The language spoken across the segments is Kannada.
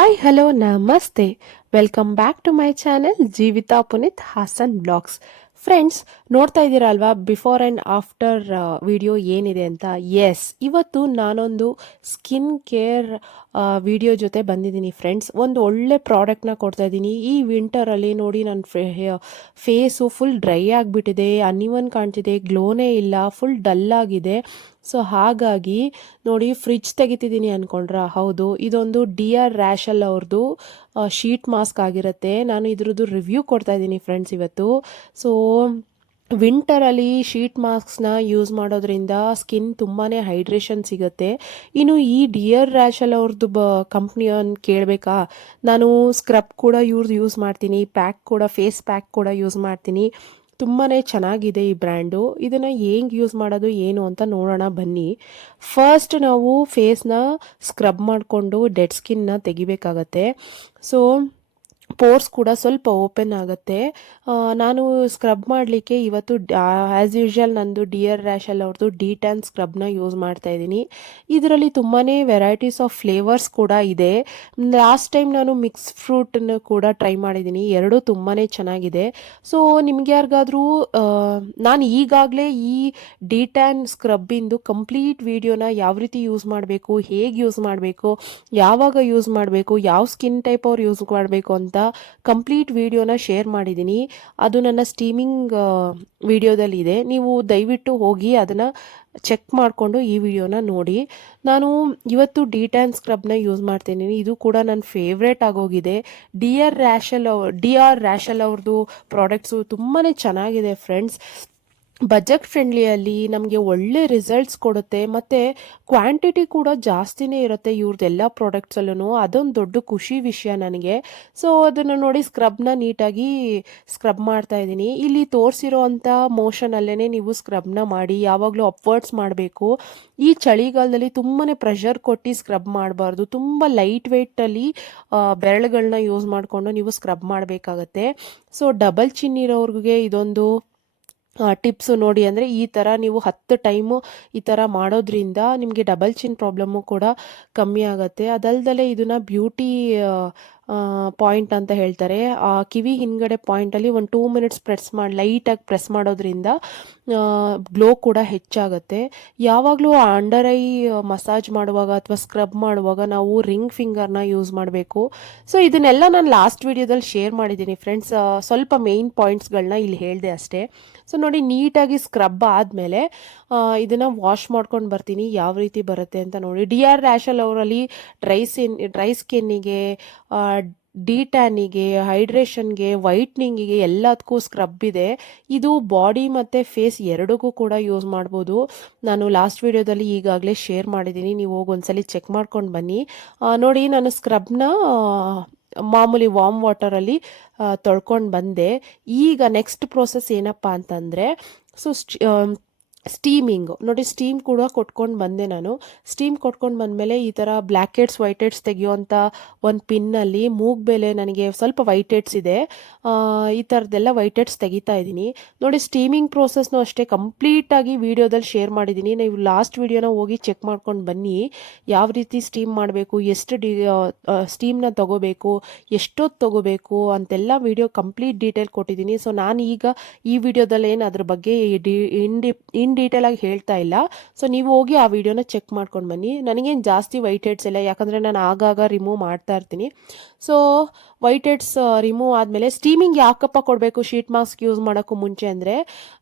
ಹಾಯ್ ಹಲೋ ನಮಸ್ತೆ welcome back to my channel Jeevitha Puneeth Hassan blogs. Friends, ನೋಡ್ತಾ ಇದ್ದೀರಾ ಅಲ್ವಾ ಬಿಫೋರ್ ಆ್ಯಂಡ್ ಆಫ್ಟರ್ ವಿಡಿಯೋ ಏನಿದೆ ಅಂತ. ಎಸ್, ಇವತ್ತು ನಾನೊಂದು ಸ್ಕಿನ್ ಕೇರ್ ವಿಡಿಯೋ ಜೊತೆ ಬಂದಿದ್ದೀನಿ ಫ್ರೆಂಡ್ಸ್. ಒಂದು ಒಳ್ಳೆ ಪ್ರಾಡಕ್ಟ್ನ ಕೊಡ್ತಾ ಇದ್ದೀನಿ. ಈ ವಿಂಟರಲ್ಲಿ ನೋಡಿ ನನ್ನ ಫೇಸು ಫುಲ್ ಡ್ರೈ ಆಗಿಬಿಟ್ಟಿದೆ, ಅನ್ಇವನ್ ಕಾಣ್ತಿದೆ, ಗ್ಲೋನೇ ಇಲ್ಲ, ಫುಲ್ ಡಲ್ ಆಗಿದೆ. ಸೊ ಹಾಗಾಗಿ ನೋಡಿ, ಫ್ರಿಡ್ಜ್ ತೆಗಿತಿದ್ದೀನಿ ಅಂದ್ಕೊಂಡ್ರ? ಹೌದು, ಇದೊಂದು ಡಿಯರ್ ರ್ಯಾಷಲ್ ಅವ್ರದ್ದು ಶೀಟ್ ಮಾಸ್ಕ್ ಆಗಿರುತ್ತೆ. ನಾನು ಇದ್ರದ್ದು ರಿವ್ಯೂ ಕೊಡ್ತಾ ಇದ್ದೀನಿ ಫ್ರೆಂಡ್ಸ್ ಇವತ್ತು. ಸೊ ವಿಂಟರಲ್ಲಿ ಶೀಟ್ ಮಾಸ್ಕ್ಸ್ನ ಯೂಸ್ ಮಾಡೋದ್ರಿಂದ ಸ್ಕಿನ್ ತುಂಬಾ ಹೈಡ್ರೇಷನ್ ಸಿಗುತ್ತೆ. ಇನ್ನು ಈ ಡಿಯರ್ ರ್ಯಾಷಲ್ ಅವ್ರದ್ದು ಕಂಪ್ನಿಯನ್ನು ಕೇಳಬೇಕಾ? ನಾನು ಸ್ಕ್ರಬ್ ಕೂಡ ಇವ್ರದ್ದು ಯೂಸ್ ಮಾಡ್ತೀನಿ, ಪ್ಯಾಕ್ ಕೂಡ, ಫೇಸ್ ಪ್ಯಾಕ್ ಕೂಡ ಯೂಸ್ ಮಾಡ್ತೀನಿ. ತುಂಬಾ ಚೆನ್ನಾಗಿದೆ ಈ ಬ್ರ್ಯಾಂಡು. ಇದನ್ನು ಹೆಂಗೆ ಯೂಸ್ ಮಾಡೋದು ಏನು ಅಂತ ನೋಡೋಣ ಬನ್ನಿ. ಫಸ್ಟ್ ನಾವು ಫೇಸ್ನ ಸ್ಕ್ರಬ್ ಮಾಡಿಕೊಂಡು ಡೆಡ್ ಸ್ಕಿನ್ನ ತೆಗಿಬೇಕಾಗತ್ತೆ. ಸೊ ಪೋರ್ಸ್ ಕೂಡ ಸ್ವಲ್ಪ ಓಪನ್ ಆಗುತ್ತೆ. ನಾನು ಸ್ಕ್ರಬ್ ಮಾಡಲಿಕ್ಕೆ ಇವತ್ತು ಆ್ಯಸ್ ಯೂಶ್ವಲ್ ನಂದು ಡಿಯರ್ ರ್ಯಾಷಲ್ ಅವ್ರದ್ದು ಡಿ10 ಸ್ಕ್ರಬ್ನ ಯೂಸ್ ಮಾಡ್ತಾ ಇದ್ದೀನಿ. ಇದರಲ್ಲಿ ತುಂಬಾ ವೆರೈಟೀಸ್ ಆಫ್ ಫ್ಲೇವರ್ಸ್ ಕೂಡ ಇದೆ. ಲಾಸ್ಟ್ ಟೈಮ್ ನಾನು ಮಿಕ್ಸ್ ಫ್ರೂಟನ್ನು ಕೂಡ ಟ್ರೈ ಮಾಡಿದ್ದೀನಿ, ಎರಡೂ ತುಂಬಾ ಚೆನ್ನಾಗಿದೆ. ಸೊ ನಿಮ್ಗೆ ಯಾರಿಗಾದ್ರೂ ನಾನು ಈಗಾಗಲೇ ಈ ಡಿ10 ಸ್ಕ್ರಬ್ಬಿಂದು ಕಂಪ್ಲೀಟ್ ವಿಡಿಯೋನ ಯಾವ ರೀತಿ ಯೂಸ್ ಮಾಡಬೇಕು, ಹೇಗೆ ಯೂಸ್ ಮಾಡಬೇಕು, ಯಾವಾಗ ಯೂಸ್ ಮಾಡಬೇಕು, ಯಾವ ಸ್ಕಿನ್ ಟೈಪ್ ಅವ್ರು ಯೂಸ್ ಮಾಡಬೇಕು ಅಂತ ಕಂಪ್ಲೀಟ್ ವಿಡಿಯೋನ ಶೇರ್ ಮಾಡಿದ್ದೀನಿ. ಅದು ನನ್ನ ಸ್ಟೀಮಿಂಗ್ ವಿಡಿಯೋದಲ್ಲಿ ಇದೆ. ನೀವು ದಯವಿಟ್ಟು ಹೋಗಿ ಅದನ್ನು ಚೆಕ್ ಮಾಡಿಕೊಂಡು ಈ ವಿಡಿಯೋನ ನೋಡಿ. ನಾನು ಇವತ್ತು ಡಿ10 ಸ್ಕ್ರಬ್ನ ಯೂಸ್ ಮಾಡ್ತೀನಿ. ಇದು ಕೂಡ ನನ್ನ ಫೇವ್ರೇಟ್ ಆಗೋಗಿದೆ. ಡಿ ಆರ್ ರ್ಯಾಷಲ್ ಅವ್ರದ್ದು ಪ್ರಾಡಕ್ಟ್ಸು ತುಂಬಾ ಚೆನ್ನಾಗಿದೆ ಫ್ರೆಂಡ್ಸ್. ಬಜೆಟ್ ಫ್ರೆಂಡ್ಲಿಯಲ್ಲಿ ನಮಗೆ ಒಳ್ಳೆ ರಿಸಲ್ಟ್ಸ್ ಕೊಡುತ್ತೆ, ಮತ್ತು ಕ್ವಾಂಟಿಟಿ ಕೂಡ ಜಾಸ್ತಿನೇ ಇರುತ್ತೆ ಇವ್ರದ್ದೆಲ್ಲ ಪ್ರಾಡಕ್ಟ್ಸಲ್ಲೂ. ಅದೊಂದು ದೊಡ್ಡ ಖುಷಿ ವಿಷಯ ನನಗೆ. ಸೊ ಅದನ್ನು ನೋಡಿ ಸ್ಕ್ರಬ್ನ ನೀಟಾಗಿ ಸ್ಕ್ರಬ್ ಮಾಡ್ತಾ ಇದ್ದೀನಿ. ಇಲ್ಲಿ ತೋರಿಸಿರೋ ಅಂಥ ಮೋಷನಲ್ಲೇ ನೀವು ಸ್ಕ್ರಬ್ನ ಮಾಡಿ, ಯಾವಾಗಲೂ ಅಪ್ವರ್ಡ್ಸ್ ಮಾಡಬೇಕು. ಈ ಚಳಿಗಾಲದಲ್ಲಿ ತುಂಬಾ ಪ್ರೆಷರ್ ಕೊಟ್ಟು ಸ್ಕ್ರಬ್ ಮಾಡಬಾರ್ದು. ತುಂಬ ಲೈಟ್ ವೆಯ್ಟಲ್ಲಿ ಬೆರಳುಗಳನ್ನ ಯೂಸ್ ಮಾಡಿಕೊಂಡು ನೀವು ಸ್ಕ್ರಬ್ ಮಾಡಬೇಕಾಗತ್ತೆ. ಸೊ ಡಬಲ್ ಚಿನ್ ಇರೋರಿಗೆ ಇದೊಂದು ಟಿಪ್ಸು ನೋಡಿ. ಅಂದರೆ ಈ ಥರ ನೀವು 10 ಟೈಮು ಈ ಥರ ಮಾಡೋದ್ರಿಂದ ನಿಮಗೆ ಡಬಲ್ ಚಿನ್ ಪ್ರಾಬ್ಲಮ್ಮು ಕೂಡ ಕಮ್ಮಿ ಆಗುತ್ತೆ. ಅದಲ್ದಲೆ ಇದನ್ನು ಬ್ಯೂಟಿ ಪಾಯಿಂಟ್ ಅಂತ ಹೇಳ್ತಾರೆ. ಕಿವಿ ಹಿಂದ್ಗಡೆ ಪಾಯಿಂಟಲ್ಲಿ ಒಂದು 2 ಮಿನಿಟ್ಸ್ ಲೈಟಾಗಿ ಪ್ರೆಸ್ ಮಾಡೋದ್ರಿಂದ ಗ್ಲೋ ಕೂಡ ಹೆಚ್ಚಾಗುತ್ತೆ. ಯಾವಾಗಲೂ ಅಂಡರ್ ಐ ಮಸಾಜ್ ಮಾಡುವಾಗ ಅಥವಾ ಸ್ಕ್ರಬ್ ಮಾಡುವಾಗ ನಾವು ರಿಂಗ್ ಫಿಂಗರ್ನ ಯೂಸ್ ಮಾಡಬೇಕು. ಸೊ ಇದನ್ನೆಲ್ಲ ನಾನು ಲಾಸ್ಟ್ ವಿಡಿಯೋದಲ್ಲಿ ಶೇರ್ ಮಾಡಿದ್ದೀನಿ ಫ್ರೆಂಡ್ಸ್. ಸ್ವಲ್ಪ ಮೇಯ್ನ್ ಪಾಯಿಂಟ್ಸ್ಗಳನ್ನ ಇಲ್ಲಿ ಹೇಳಿದೆ ಅಷ್ಟೇ. ಸೊ ನೋಡಿ, ನೀಟಾಗಿ ಸ್ಕ್ರಬ್ ಆದಮೇಲೆ ಇದನ್ನು ವಾಶ್ ಮಾಡ್ಕೊಂಡು ಬರ್ತೀನಿ, ಯಾವ ರೀತಿ ಬರುತ್ತೆ ಅಂತ ನೋಡಿ. ಡಿ ಆರ್ ರ್ಯಾಷಲ್ ಅವರಲ್ಲಿ ಡ್ರೈ ಸ್ಕಿನ್ನಿಗೆ, ಡಿ-ಟ್ಯಾನಿಗೆ, ಹೈಡ್ರೇಷನ್ಗೆ, ವೈಟ್ನಿಂಗಿಗೆ ಎಲ್ಲದಕ್ಕೂ ಸ್ಕ್ರಬ್ ಇದೆ. ಇದು ಬಾಡಿ ಮತ್ತು ಫೇಸ್ ಎರಡಿಗೂ ಕೂಡ ಯೂಸ್ ಮಾಡ್ಬೋದು. ನಾನು ಲಾಸ್ಟ್ ವಿಡಿಯೋದಲ್ಲಿ ಈಗಾಗಲೇ ಶೇರ್ ಮಾಡಿದ್ದೀನಿ, ನೀವು ಹೋಗಿ ಒಂದ್ಸಲಿ ಚೆಕ್ ಮಾಡ್ಕೊಂಡು ಬನ್ನಿ. ನೋಡಿ, ನಾನು ಸ್ಕ್ರಬ್ನ ಮಾಮೂಲಿ ವಾರ್ಮ್ ವಾಟರಲ್ಲಿ ತೊಳ್ಕೊಂಡು ಬಂದೆ. ಈಗ ನೆಕ್ಸ್ಟ್ ಪ್ರೋಸೆಸ್ ಏನಪ್ಪ ಅಂತಂದರೆ, ಸೊ ಸ್ಟೀಮಿಂಗು ನೋಡಿ, ಸ್ಟೀಮ್ ಕೂಡ ಕೊಟ್ಕೊಂಡು ಬಂದೆ ನಾನು. ಸ್ಟೀಮ್ ಕೊಟ್ಕೊಂಡು ಬಂದಮೇಲೆ ಈ ಥರ ಬ್ಲ್ಯಾಕ್ ಹೆಡ್ಸ್ ವೈಟ್ ಹೆಡ್ಸ್ ತೆಗೆಯುವಂಥ ಒಂದು ಪಿನ್ನಲ್ಲಿ ಮೂಗ್ಬೇಲೆ ನನಗೆ ಸ್ವಲ್ಪ ವೈಟ್ ಹೆಡ್ಸ್ ಇದೆ, ಈ ಥರದ್ದೆಲ್ಲ ವೈಟ್ ಹೆಡ್ಸ್ ತೆಗಿತಾ ಇದ್ದೀನಿ. ನೋಡಿ, ಸ್ಟೀಮಿಂಗ್ ಪ್ರೋಸೆಸ್ನು ಅಷ್ಟೇ ಕಂಪ್ಲೀಟಾಗಿ ವೀಡಿಯೋದಲ್ಲಿ ಶೇರ್ ಮಾಡಿದ್ದೀನಿ. ನೀವು ಲಾಸ್ಟ್ ವೀಡಿಯೋನ ಹೋಗಿ ಚೆಕ್ ಮಾಡ್ಕೊಂಡು ಬನ್ನಿ, ಯಾವ ರೀತಿ ಸ್ಟೀಮ್ ಮಾಡಬೇಕು, ಎಷ್ಟು ಸ್ಟೀಮ್ನ ತೊಗೋಬೇಕು, ಎಷ್ಟೊತ್ತು ತೊಗೋಬೇಕು ಅಂತೆಲ್ಲ ವೀಡಿಯೋ ಕಂಪ್ಲೀಟ್ ಡೀಟೇಲ್ ಕೊಟ್ಟಿದ್ದೀನಿ. ಸೊ ನಾನು ಈಗ ಈ ವಿಡಿಯೋದಲ್ಲಿ ಏನು ಅದ್ರ ಬಗ್ಗೆ ಇನ್ ಡೀಟೇಲ್ ಆಗಿ ಹೇಳ್ತಾ ಇಲ್ಲ. ಸೊ ನೀವು ಹೋಗಿ ಆ ವಿಡಿಯೋನ ಚೆಕ್ ಮಾಡ್ಕೊಂಡು ಬನ್ನಿ. ನನಗೇನು ಜಾಸ್ತಿ ವೈಟ್ ಹೆಡ್ಸ್ ಇಲ್ಲ, ಯಾಕಂದರೆ ನಾನು ಆಗಾಗ ರಿಮೂವ್ ಮಾಡ್ತಾ ಇರ್ತೀನಿ. ಸೊ ವೈಟ್ ಹೆಡ್ಸ್ ರಿಮೂವ್ ಆದಮೇಲೆ ಸ್ಟೀಮಿಂಗ್ ಯಾಕಪ್ಪ ಕೊಡಬೇಕು ಶೀಟ್ ಮಾಸ್ಕ್ ಯೂಸ್ ಮಾಡೋಕ್ಕೂ ಮುಂಚೆ ಅಂದರೆ,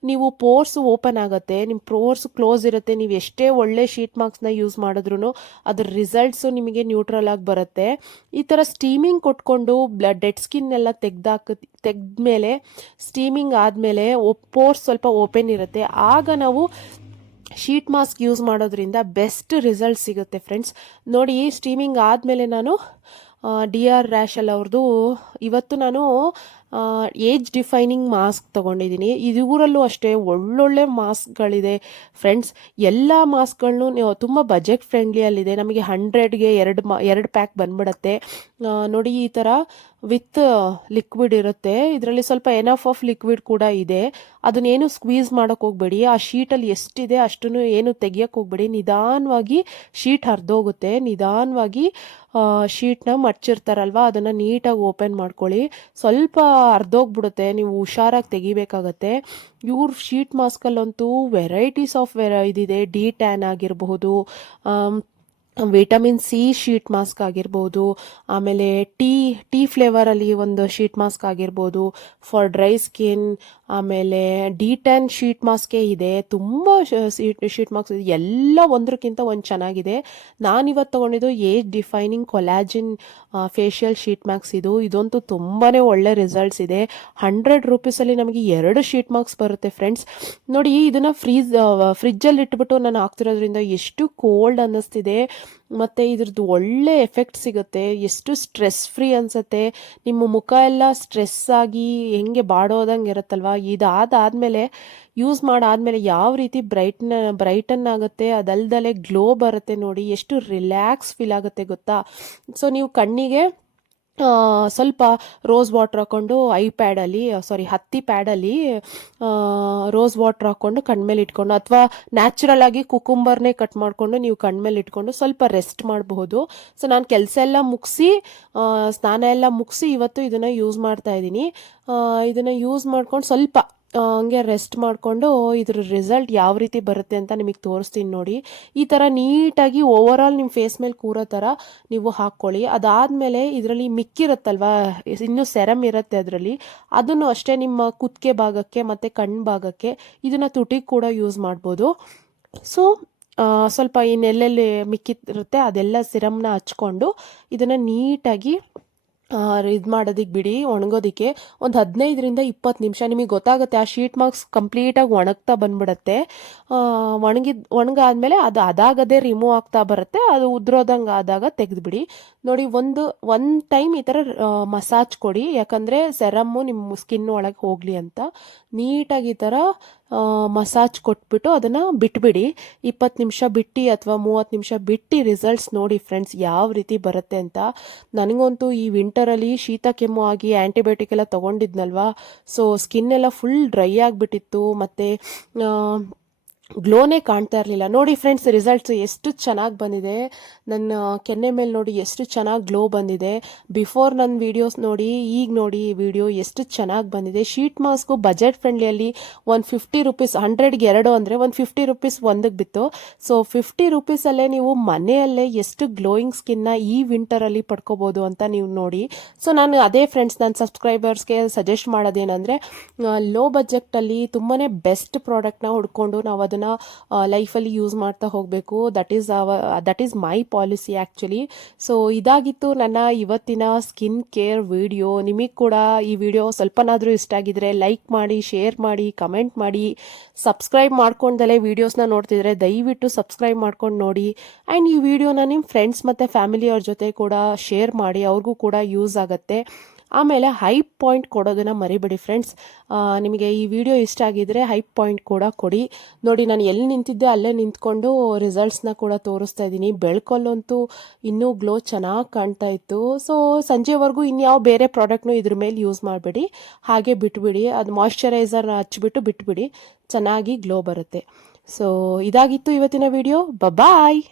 ನೀವು ಪೋರ್ಸ್ ಓಪನ್ ಆಗುತ್ತೆ, ನಿಮ್ಮ ಪೋರ್ಸ್ ಕ್ಲೋಸ್ ಇರುತ್ತೆ. ನೀವು ಎಷ್ಟೇ ಒಳ್ಳೆ ಶೀಟ್ ಮಾಸ್ಕ್ನ ಯೂಸ್ ಮಾಡಿದ್ರೂ ಅದ್ರ ರಿಸಲ್ಟ್ಸು ನಿಮಗೆ ನ್ಯೂಟ್ರಲ್ ಆಗಿ ಬರುತ್ತೆ. ಈ ಥರ ಸ್ಟೀಮಿಂಗ್ ಕೊಟ್ಕೊಂಡು ಡೆಡ್ ಸ್ಕಿನ್ ಎಲ್ಲ ತೆಗೆದ್ಮೇಲೆ ಸ್ಟೀಮಿಂಗ್ ಆದಮೇಲೆ ಪೋರ್ಸ್ ಸ್ವಲ್ಪ ಓಪನ್ ಇರುತ್ತೆ. ಆಗ ನಾವು ಶೀಟ್ ಮಾಸ್ಕ್ ಯೂಸ್ ಮಾಡೋದ್ರಿಂದ ಬೆಸ್ಟ್ ರಿಸಲ್ಟ್ ಸಿಗುತ್ತೆ ಫ್ರೆಂಡ್ಸ್. ನೋಡಿ, ಸ್ಟೀಮಿಂಗ್ ಆದಮೇಲೆ ನಾನು ಡಿ ಆರ್ ರ್ಯಾಷಲ್ ಅವ್ರದ್ದು ಇವತ್ತು ನಾನು ಏಜ್ ಡಿಫೈನಿಂಗ್ ಮಾಸ್ಕ್ ತೊಗೊಂಡಿದ್ದೀನಿ. ಇದರಲ್ಲೂ ಅಷ್ಟೇ ಒಳ್ಳೊಳ್ಳೆ ಮಾಸ್ಕ್ಗಳಿದೆ ಫ್ರೆಂಡ್ಸ್. ಎಲ್ಲ ಮಾಸ್ಕ್ಗಳನ್ನು ತುಂಬ ಬಜೆಟ್ ಫ್ರೆಂಡ್ಲಿಯಲ್ಲಿದೆ. ನಮಗೆ 100ಗೆ ಎರಡು ಪ್ಯಾಕ್ ಬಂದ್ಬಿಡುತ್ತೆ. ನೋಡಿ, ಈ ಥರ ವಿತ್ ಲಿಕ್ವಿಡ್ ಇರುತ್ತೆ. ಇದರಲ್ಲಿ ಸ್ವಲ್ಪ ಎನಫ್ ಆಫ್ ಲಿಕ್ವಿಡ್ ಕೂಡ ಇದೆ. ಅದನ್ನೇನು ಸ್ಕ್ವೀಸ್ ಮಾಡೋಕೆ ಹೋಗ್ಬೇಡಿ. ಆ ಶೀಟಲ್ಲಿ ಎಷ್ಟಿದೆ ಅಷ್ಟನ್ನು ಏನು ತೆಗಿಯೋಕೆ ಹೋಗ್ಬೇಡಿ. ನಿಧಾನವಾಗಿ ಶೀಟ್ ಹರಿದೋಗುತ್ತೆ. ನಿಧಾನವಾಗಿ ಶೀಟ್ನ ಮಡ್ಚಿರ್ತಾರಲ್ವ ಅದನ್ನು ನೀಟಾಗಿ ಓಪನ್ ಮಾಡ್ಕೊಳ್ಳಿ. ಸ್ವಲ್ಪ ಹರಿದೋಗ್ಬಿಡುತ್ತೆ, ನೀವು ಹುಷಾರಾಗಿ ತೆಗಿಬೇಕಾಗತ್ತೆ. ಇವ್ರ ಶೀಟ್ ಮಾಸ್ಕಲ್ಲಂತೂ ವೆರೈಟೀಸ್ ಆಫ್ ಇದಿದೆ. ಡಿ ಟ್ಯಾನ್ ಆಗಿರಬಹುದು, ವಿಟಮಿನ್ ಸಿ ಶೀಟ್ ಮಾಸ್ಕ್ ಆಗಿರ್ಬೋದು, ಆಮೇಲೆ ಟೀ ಫ್ಲೇವರಲ್ಲಿ ಒಂದು ಶೀಟ್ ಮಾಸ್ಕ್ ಆಗಿರ್ಬೋದು, ಫಾರ್ ಡ್ರೈ ಸ್ಕಿನ್. ಆಮೇಲೆ ಡಿ10 ಶೀಟ್ ಮಾಸ್ಕೇ ಇದೆ. ತುಂಬ ಶೀಟ್ ಮಾಸ್ಕ್ ಇದೆ. ಎಲ್ಲ ಒಂದಕ್ಕಿಂತ ಒಂದು ಚೆನ್ನಾಗಿದೆ. ನಾನಿವತ್ತು ತೊಗೊಂಡಿದ್ದು age defining collagen facial sheet mask ಇದಂತೂ ತುಂಬಾ ಒಳ್ಳೆ ರಿಸಲ್ಟ್ಸ್ ಇದೆ. 100 ರೂಪೀಸಲ್ಲಿ ನಮಗೆ 2 ಶೀಟ್ ಮಾಸ್ಕ್ ಬರುತ್ತೆ ಫ್ರೆಂಡ್ಸ್. ನೋಡಿ, ಇದನ್ನು ಫ್ರಿಜ್ಜಲ್ಲಿ ಇಟ್ಬಿಟ್ಟು ನಾನು ಹಾಕ್ತಿರೋದ್ರಿಂದ ಎಷ್ಟು ಕೋಲ್ಡ್ ಅನ್ನಿಸ್ತಿದೆ. ಮತ್ತು ಇದ್ರದ್ದು ಒಳ್ಳೆ ಎಫೆಕ್ಟ್ ಸಿಗುತ್ತೆ. ಎಷ್ಟು ಸ್ಟ್ರೆಸ್ ಫ್ರೀ ಅನಿಸುತ್ತೆ. ನಿಮ್ಮ ಮುಖ ಎಲ್ಲ ಸ್ಟ್ರೆಸ್ ಆಗಿ ಹೆಂಗೆ ಬಾಡೋದಂಗೆ ಇರುತ್ತಲ್ವ, ಇದಾದಮೇಲೆ ಯೂಸ್ ಮಾಡಾದಮೇಲೆ ಯಾವ ರೀತಿ ಬ್ರೈಟನ್ ಆಗುತ್ತೆ. ಅದಲ್ದಲೆ ಗ್ಲೋ ಬರುತ್ತೆ. ನೋಡಿ ಎಷ್ಟು ರಿಲ್ಯಾಕ್ಸ್ ಫೀಲ್ ಆಗುತ್ತೆ ಗೊತ್ತಾ. ಸೊ ನೀವು ಕಣ್ಣಿಗೆ ಸ್ವಲ್ಪ ರೋಸ್ ವಾಟ್ರ್ ಹಾಕ್ಕೊಂಡು ಹತ್ತಿ ಪ್ಯಾಡಲ್ಲಿ ರೋಸ್ ವಾಟ್ರ್ ಹಾಕ್ಕೊಂಡು ಕಣ್ಮೇಲೆ ಇಟ್ಕೊಂಡು, ಅಥವಾ ನ್ಯಾಚುರಲ್ ಆಗಿ ಕುಕುಂಬರ್ನೇ ಕಟ್ ಮಾಡಿಕೊಂಡು ನೀವು ಕಣ್ಮೇಲೆ ಇಟ್ಕೊಂಡು ಸ್ವಲ್ಪ ರೆಸ್ಟ್ ಮಾಡಬಹುದು. ಸೊ ನಾನು ಕೆಲಸ ಎಲ್ಲ ಮುಗಿಸಿ ಸ್ನಾನ ಎಲ್ಲ ಮುಗಿಸಿ ಇವತ್ತು ಇದನ್ನು ಯೂಸ್ ಮಾಡ್ತಾ ಇದ್ದೀನಿ. ಇದನ್ನು ಯೂಸ್ ಮಾಡ್ಕೊಂಡು ಸ್ವಲ್ಪ ಹಂಗೆ ರೆಸ್ಟ್ ಮಾಡಿಕೊಂಡು ಇದ್ರ ರಿಸಲ್ಟ್ ಯಾವ ರೀತಿ ಬರುತ್ತೆ ಅಂತ ನಿಮಗೆ ತೋರಿಸ್ತೀನಿ ನೋಡಿ. ಈ ಥರ ನೀಟಾಗಿ ಓವರಾಲ್ ನಿಮ್ಮ ಫೇಸ್ ಮೇಲೆ ಕೂರೋ ಥರ ನೀವು ಹಾಕ್ಕೊಳ್ಳಿ. ಅದಾದಮೇಲೆ ಇದರಲ್ಲಿ ಮಿಕ್ಕಿರುತ್ತಲ್ವ, ಇನ್ನೂ ಸೆರಮ್ ಇರುತ್ತೆ ಅದರಲ್ಲಿ, ಅದನ್ನು ಅಷ್ಟೇ ನಿಮ್ಮ ಕುತ್ತಿಗೆ ಭಾಗಕ್ಕೆ ಮತ್ತು ಕಣ್ಣು ಭಾಗಕ್ಕೆ, ಇದನ್ನು ತುಟಿಗೆ ಕೂಡ ಯೂಸ್ ಮಾಡ್ಬೋದು. ಸೊ ಸ್ವಲ್ಪ ಇನ್ನೆಲ್ಲೆಲ್ಲಿ ಮಿಕ್ಕಿರುತ್ತೆ ಅದೆಲ್ಲ ಸಿರಮ್ನ ಹಚ್ಕೊಂಡು ಇದನ್ನು ನೀಟಾಗಿ ಇದು ಮಾಡೋದಕ್ಕೆ ಬಿಡಿ, ಒಣಗೋದಕ್ಕೆ ಒಂದು 15-20 ನಿಮಿಷ. ನಿಮಗೆ ಗೊತ್ತಾಗುತ್ತೆ ಆ ಶೀಟ್ ಮಾಸ್ಕ್ ಕಂಪ್ಲೀಟಾಗಿ ಒಣಗ್ತಾ ಬಂದ್ಬಿಡತ್ತೆ. ಒಣಗಾದ್ಮೇಲೆ ಅದು ಅದಾಗದೇ ರಿಮೂವ್ ಆಗ್ತಾ ಬರುತ್ತೆ. ಅದು ಉದ್ರೋದಂಗೆ ಆದಾಗ ತೆಗೆದುಬಿಡಿ. ನೋಡಿ, ಒಂದು ಟೈಮ್ ಈ ಥರ ಮಸಾಜ್ ಕೊಡಿ, ಯಾಕಂದರೆ ಸೆರಮ್ಮು ನಿಮ್ಮ ಸ್ಕಿನ್ ಒಳಗೆ ಹೋಗಲಿ ಅಂತ. ನೀಟಾಗಿ ಈ ಥರ ಮಸಾಜ್ ಕೊಟ್ಬಿಟ್ಟು ಅದನ್ನು ಬಿಟ್ಬಿಡಿ. 20 ನಿಮಿಷ ಬಿಟ್ಟು ಅಥವಾ 30 ನಿಮಿಷ ಬಿಟ್ಟು ರಿಸಲ್ಟ್ಸ್ ನೋಡಿ ಫ್ರೆಂಡ್ಸ್ ಯಾವ ರೀತಿ ಬರುತ್ತೆ ಅಂತ. ನನಗಂತೂ ಈ ವಿಂಟರಲ್ಲಿ ಶೀತ ಕೆಮ್ಮು ಆಗಿ ಆ್ಯಂಟಿಬಯೋಟಿಕ್ ಎಲ್ಲ ತೊಗೊಂಡಿದ್ನಲ್ವಾ, ಸೊ ಸ್ಕಿನ್ ಎಲ್ಲ ಫುಲ್ ಡ್ರೈ ಆಗಿಬಿಟ್ಟಿತ್ತು. ಮತ್ತು ಗ್ಲೋನೇ ಕಾಣ್ತಾ ಇರಲಿಲ್ಲ. ನೋಡಿ ಫ್ರೆಂಡ್ಸ್, ರಿಸಲ್ಟ್ಸ್ ಎಷ್ಟು ಚೆನ್ನಾಗಿ ಬಂದಿದೆ. ನನ್ನ ಕೆನ್ನೆ ಮೇಲೆ ನೋಡಿ ಎಷ್ಟು ಚೆನ್ನಾಗಿ ಗ್ಲೋ ಬಂದಿದೆ. ಬಿಫೋರ್ ನನ್ನ ವೀಡಿಯೋಸ್ ನೋಡಿ, ಈಗ ನೋಡಿ ಈ ವಿಡಿಯೋ ಎಷ್ಟು ಚೆನ್ನಾಗಿ ಬಂದಿದೆ. ಶೀಟ್ ಮಾಸ್ಕು ಬಜೆಟ್ ಫ್ರೆಂಡ್ಲಿಯಲ್ಲಿ 150 ರೂಪೀಸ್, 100ಗೆ 2 ಅಂದರೆ 150 ರೂಪೀಸ್ ಒಂದಕ್ಕೆ ಬಿತ್ತು. ಸೊ 50 ರೂಪೀಸಲ್ಲೇ ನೀವು ಮನೆಯಲ್ಲೇ ಎಷ್ಟು ಗ್ಲೋಯಿಂಗ್ ಸ್ಕಿನ್ನ ಈ ವಿಂಟರಲ್ಲಿ ಪಡ್ಕೋಬೋದು ಅಂತ ನೀವು ನೋಡಿ. ಸೊ ನಾನು ಅದೇ ಫ್ರೆಂಡ್ಸ್, ನನ್ನ ಸಬ್ಸ್ಕ್ರೈಬರ್ಸ್ಗೆ ಸಜೆಸ್ಟ್ ಮಾಡೋದೇನೆಂದರೆ, ಲೋ ಬಜೆಟಲ್ಲಿ ತುಂಬಾ ಬೆಸ್ಟ್ ಪ್ರಾಡಕ್ಟ್ನ ಹುಡ್ಕೊಂಡು ನಾವು ಅದನ್ನು ಲೈಫಲ್ಲಿ ಯೂಸ್ ಮಾಡ್ತಾ ಹೋಗಬೇಕು. That is my policy actually. So ಇದಾಗಿತ್ತು ನನ್ನ ಇವತ್ತಿನ ಸ್ಕಿನ್ ಕೇರ್ ವಿಡಿಯೋ. ನಿಮಗೆ ಕೂಡ ಈ ವಿಡಿಯೋ ಸ್ವಲ್ಪನಾದರೂ ಇಷ್ಟ ಆಗಿದ್ರೆ ಲೈಕ್ ಮಾಡಿ, ಶೇರ್ ಮಾಡಿ, ಕಮೆಂಟ್ ಮಾಡಿ. ಸಬ್ಸ್ಕ್ರೈಬ್ ಮಾಡ್ಕೊಂಡಲೇ ವೀಡಿಯೋಸ್ನ ನೋಡ್ತಿದ್ರೆ ದಯವಿಟ್ಟು ಸಬ್ಸ್ಕ್ರೈಬ್ ಮಾಡ್ಕೊಂಡು ನೋಡಿ. ಆ್ಯಂಡ್ ಈ ವಿಡಿಯೋನ ನಿಮ್ಮ ಫ್ರೆಂಡ್ಸ್ ಮತ್ತು ಫ್ಯಾಮಿಲಿಯವ್ರ ಜೊತೆ ಕೂಡ ಶೇರ್ ಮಾಡಿ, ಅವ್ರಿಗೂ ಕೂಡ ಯೂಸ್ ಆಗುತ್ತೆ. ಆಮೇಲೆ ಹೈಪ್ ಪಾಯಿಂಟ್ ಕೊಡೋದನ್ನು ಮರಿಬೇಡಿ ಫ್ರೆಂಡ್ಸ್. ನಿಮಗೆ ಈ ವಿಡಿಯೋ ಇಷ್ಟ ಆಗಿದ್ರೆ ಹೈಪ್ ಪಾಯಿಂಟ್ ಕೂಡ ಕೊಡಿ. ನೋಡಿ, ನಾನು ಎಲ್ಲಿ ನಿಂತಿದ್ದೆ ಅಲ್ಲೇ ನಿಂತ್ಕೊಂಡು ರಿಸಲ್ಟ್ಸ್ನ ಕೂಡ ತೋರಿಸ್ತಾ ಇದ್ದೀನಿ. ಬೆಳ್ಕೊಲ್ಲಂತೂ ಇನ್ನೂ ಗ್ಲೋ ಚೆನ್ನಾಗಿ ಕಾಣ್ತಾ ಇತ್ತು. ಸೊ ಸಂಜೆವರೆಗೂ ಇನ್ಯಾವ ಬೇರೆ ಪ್ರಾಡಕ್ಟ್ನು ಇದ್ರ ಮೇಲೆ ಯೂಸ್ ಮಾಡಬೇಡಿ, ಹಾಗೆ ಬಿಟ್ಬಿಡಿ. ಅದು ಮಾಯ್ಶ್ಚರೈಸರ್ ಹಚ್ಬಿಟ್ಟು ಬಿಟ್ಬಿಡಿ, ಚೆನ್ನಾಗಿ ಗ್ಲೋ ಬರುತ್ತೆ. ಸೊ ಇದಾಗಿತ್ತು ಇವತ್ತಿನ ವಿಡಿಯೋ. ಬಾಯ್.